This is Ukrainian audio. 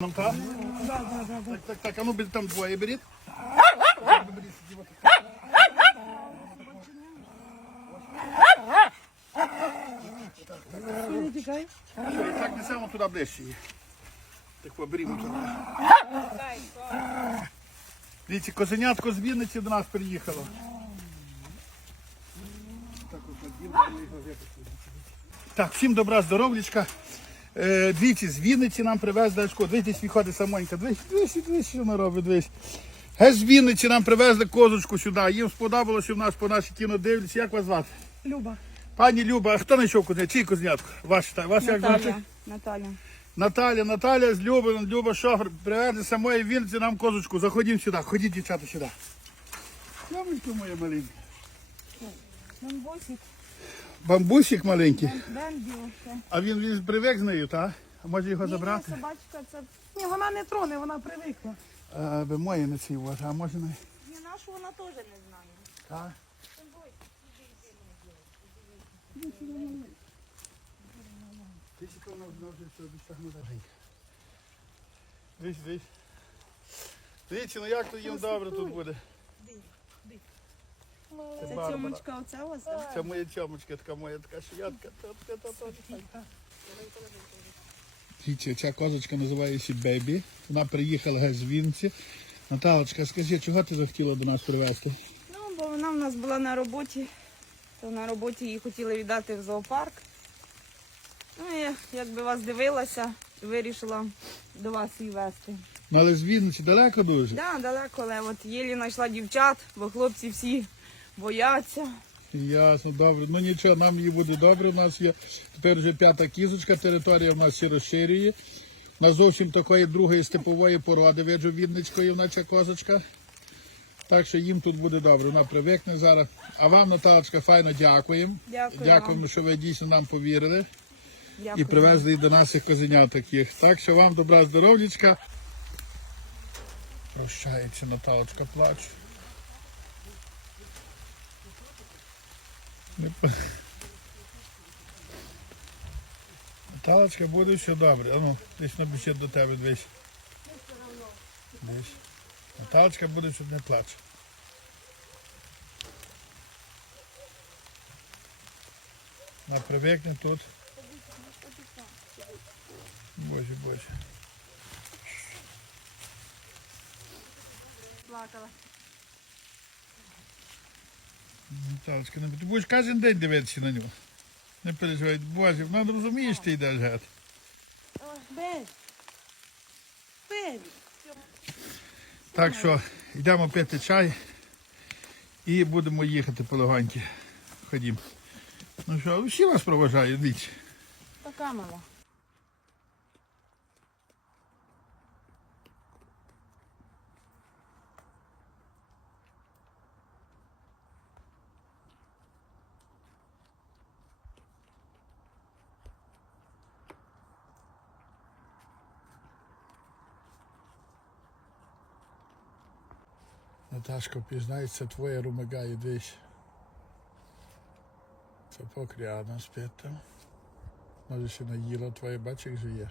Нам так? Так, так, так, а ну там двоє беріть. Не так несемо туди ближче її. Так поберімо туди. Дивіться, козенятко з Вінниці до нас приїхало. Так, всім добра, здоров'ячка. Е, Двічі з Вінниці нам привезли очко. Дивіться, виходить самонька. Дивіться, дивіться, дивіться, що вона робить, дивись. Геть з Вінниці нам привезли козочку сюди. Їм сподобалося в нас по нашій кіно дивляться. Як вас звати? Люба. Пані Люба, а хто знайшов кузнят? Чий кузнятко? Ваш, вас як звати? Наталя. Наталя. Наталя, з Любою, Люба Шофер, привезли самої Вінниці нам козочку. Заходимо сюди, ходіть, дівчата, сюди. Мамочка моя маленька. Бамбосик. Бамбусик маленький. Бенбі. А він, він привик з нею, так? А може його забрати? собачка, це... Ні, вона не троне, вона привикла. А, би моє не цей вот, а може не. Ні, нашу вона теж не знає. Так. Дивись, дивись. Дивіться, ну як тут їм добре тут буде. Це Це Барбара. цьомочка оця у вас? да? Це моя тьомочка, така моя така шиятка. Дивіться, ця козочка називається Бебі. Вона приїхала геть з Вінниці. Наталочка, скажи, чого ти захотіла до нас привезти? Ну, бо вона в нас була на роботі. То на роботі її хотіли віддати в зоопарк. Ну, я якби вас дивилася, вирішила до вас її везти. Ну, але з Вінниці далеко дуже. Да, далеко, але от єлі знайшла дівчат, бо хлопці всі бояться. Ясно, добре. Ну нічого, нам її буде добре. У нас є тепер вже п'ята кізочка, територія в нас ще розширює. На зовсім такої другої степової породи, виджу Вінницької вона ця козочка. Так що їм тут буде добре, вона привикне зараз. А вам, Наталочка, файно дякуємо. Дякую Дякуємо, що ви дійсно нам повірили Дякую. і привезли до нас їх козенят таких. Так що вам добра здоров'ячка. Прощається Наталочка, плаче. Не по- Наталочка, буде все добре. Ану, десь набіжить до тебе десь. Десь. Наталочка буде, щоб не плаче. Вона привикне тут. Боже, боже. Плакала. Наталочка, ти будеш кожен день дивитися на нього. Не переживай, боже, вона розумієш, ти йдеш. Бей. Бей. Так що йдемо пити чай і будемо їхати полегоньки. Ходім. Ну що, всі вас проважають, дивіться. Така мала. Наташко, пізнається, твоя румагає десь. Це покряна спить. Може ще наїла твоє бачик жиє.